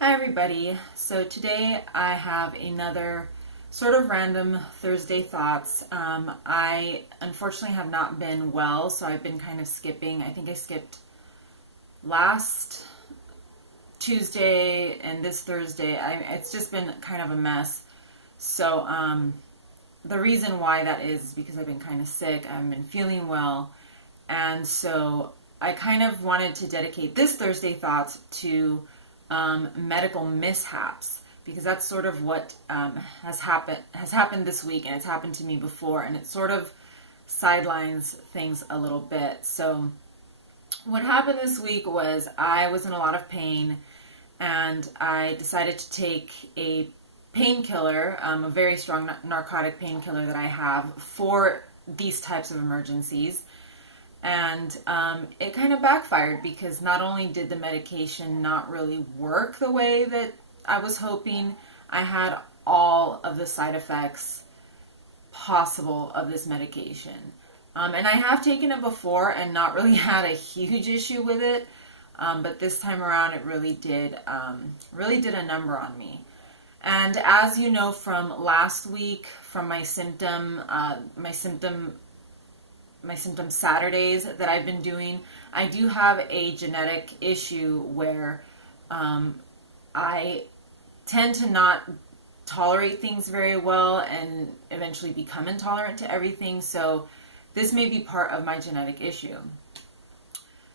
Hi everybody. So today I have another sort of random Thursday thoughts. I unfortunately have not been well, so I've been kind of skipping. I think I skipped last Tuesday and this Thursday. It's just been kind of a mess. So the reason why that is because I've been kind of sick. I haven't been feeling well. And so I kind of wanted to dedicate this Thursday thoughts to medical mishaps, because that's sort of what has happened this week, and it's happened to me before, and it sort of sidelines things a little bit. So what happened this week was I was in a lot of pain, and I decided to take a painkiller, a very strong narcotic painkiller that I have for these types of emergencies. And it kind of backfired, because not only did the medication not really work the way that I was hoping, I had all of the side effects possible of this medication. And I have taken it before and not really had a huge issue with it, but this time around it really did a number on me. And as you know from last week, from my symptom Saturdays that I've been doing, I do have a genetic issue where I tend to not tolerate things very well and eventually become intolerant to everything. So this may be part of my genetic issue.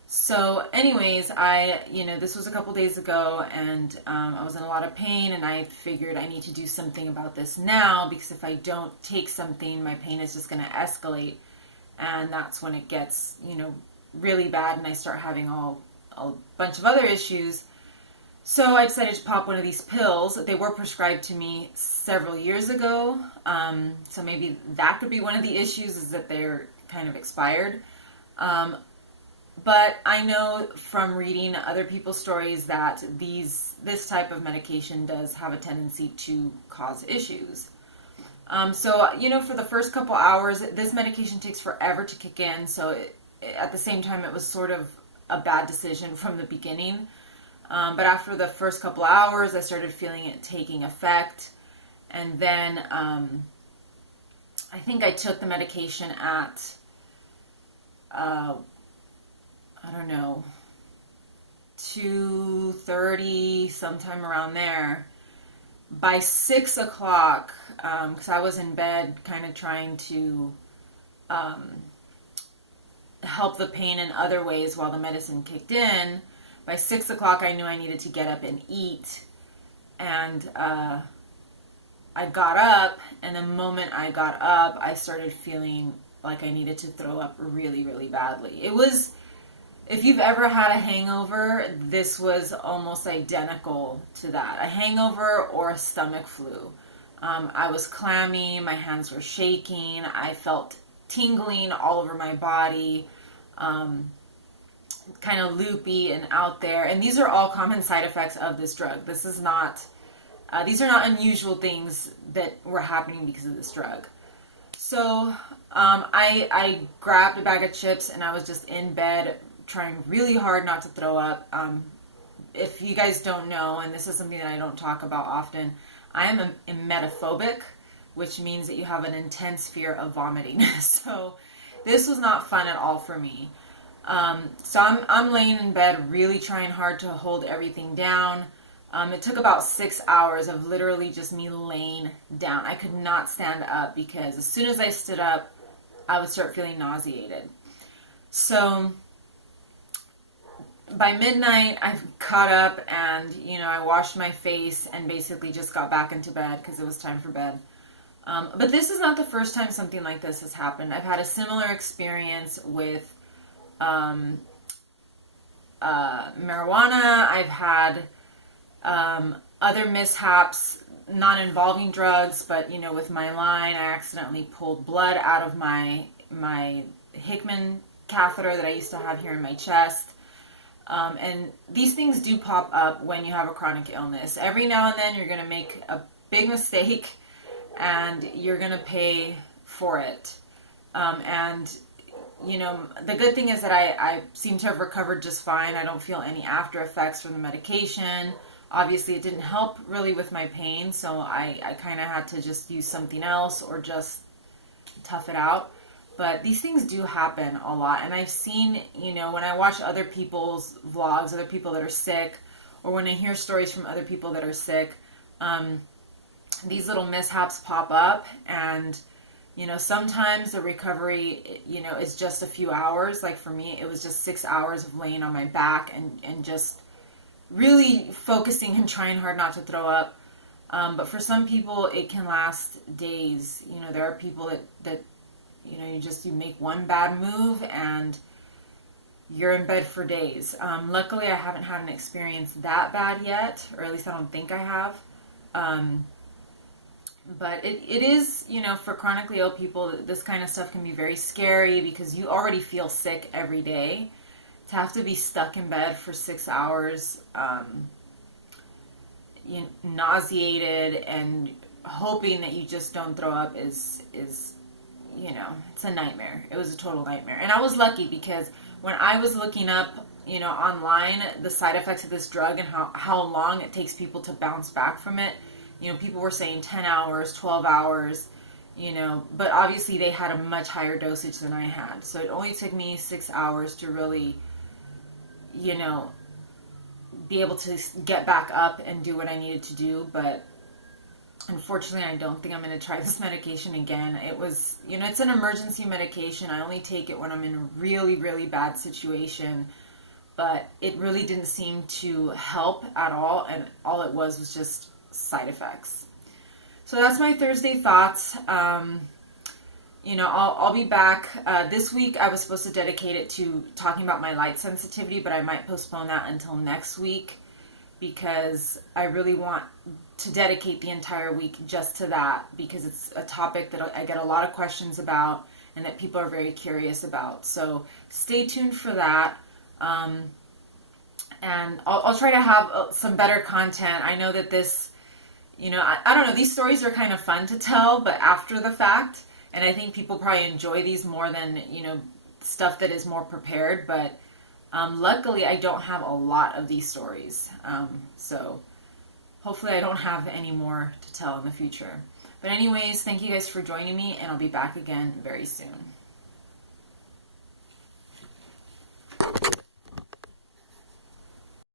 So anyways, this was a couple days ago, and I was in a lot of pain, and I figured I need to do something about this now, because if I don't take something, my pain is just going to escalate. And that's when it gets, really bad, and I start having a bunch of other issues. So I decided to pop one of these pills. They were prescribed to me several years ago. So maybe that could be one of the issues, is that they're kind of expired. But I know from reading other people's stories that this type of medication does have a tendency to cause issues. For the first couple hours, this medication takes forever to kick in. So at the same time, it was sort of a bad decision from the beginning. But after the first couple hours, I started feeling it taking effect. And then I think I took the medication at, 2:30, sometime around there. By 6 o'clock, because I was in bed kind of trying to help the pain in other ways while the medicine kicked in, by 6 o'clock I knew I needed to get up and eat. And I got up, and the moment I got up, I started feeling like I needed to throw up really, really badly. It was... If you've ever had a hangover, this was almost identical to that. A hangover or a stomach flu. I was clammy, my hands were shaking, I felt tingling all over my body, kind of loopy and out there. And these are all common side effects of this drug. These are not unusual things that were happening because of this drug. So I grabbed a bag of chips, and I was just in bed trying really hard not to throw up. If you guys don't know, and this is something that I don't talk about often, I am emetophobic, which means that you have an intense fear of vomiting. So this was not fun at all for me. So I'm laying in bed really trying hard to hold everything down. It took about 6 hours of literally just me laying down. I could not stand up, because as soon as I stood up, I would start feeling nauseated. So by midnight, I caught up, and, I washed my face and basically just got back into bed because it was time for bed. But this is not the first time something like this has happened. I've had a similar experience with marijuana. I've had other mishaps, not involving drugs, but, with my line, I accidentally pulled blood out of my Hickman catheter that I used to have here in my chest. And these things do pop up when you have a chronic illness. Every now and then you're going to make a big mistake, and you're going to pay for it. The good thing is that I seem to have recovered just fine. I don't feel any after effects from the medication. Obviously, it didn't help really with my pain, so I kind of had to just use something else or just tough it out. But these things do happen a lot. And I've seen, when I watch other people's vlogs, other people that are sick, or when I hear stories from other people that are sick, these little mishaps pop up. And, sometimes the recovery, is just a few hours. Like for me, it was just 6 hours of laying on my back and just really focusing and trying hard not to throw up. But for some people, it can last days. There are people that you make one bad move and you're in bed for days. Luckily, I haven't had an experience that bad yet, or at least I don't think I have. But it is, for chronically ill people, this kind of stuff can be very scary because you already feel sick every day. To have to be stuck in bed for 6 hours, nauseated and hoping that you just don't throw up is it's a nightmare. It was a total nightmare. And I was lucky because when I was looking up, online, the side effects of this drug and how long it takes people to bounce back from it, people were saying 10 hours, 12 hours, but obviously they had a much higher dosage than I had. So it only took me 6 hours to really, be able to get back up and do what I needed to do. But unfortunately, I don't think I'm going to try this medication again. It was, it's an emergency medication. I only take it when I'm in a really, really bad situation. But it really didn't seem to help at all. And all it was just side effects. So that's my Thursday thoughts. I'll be back. This week I was supposed to dedicate it to talking about my light sensitivity, but I might postpone that until next week because I really want to dedicate the entire week just to that because it's a topic that I get a lot of questions about and that people are very curious about. So stay tuned for that. And I'll try to have some better content. I know that this, I don't know, these stories are kind of fun to tell, but after the fact. And I think people probably enjoy these more than, stuff that is more prepared. But luckily, I don't have a lot of these stories. So hopefully I don't have any more to tell in the future. But anyways, thank you guys for joining me, and I'll be back again very soon.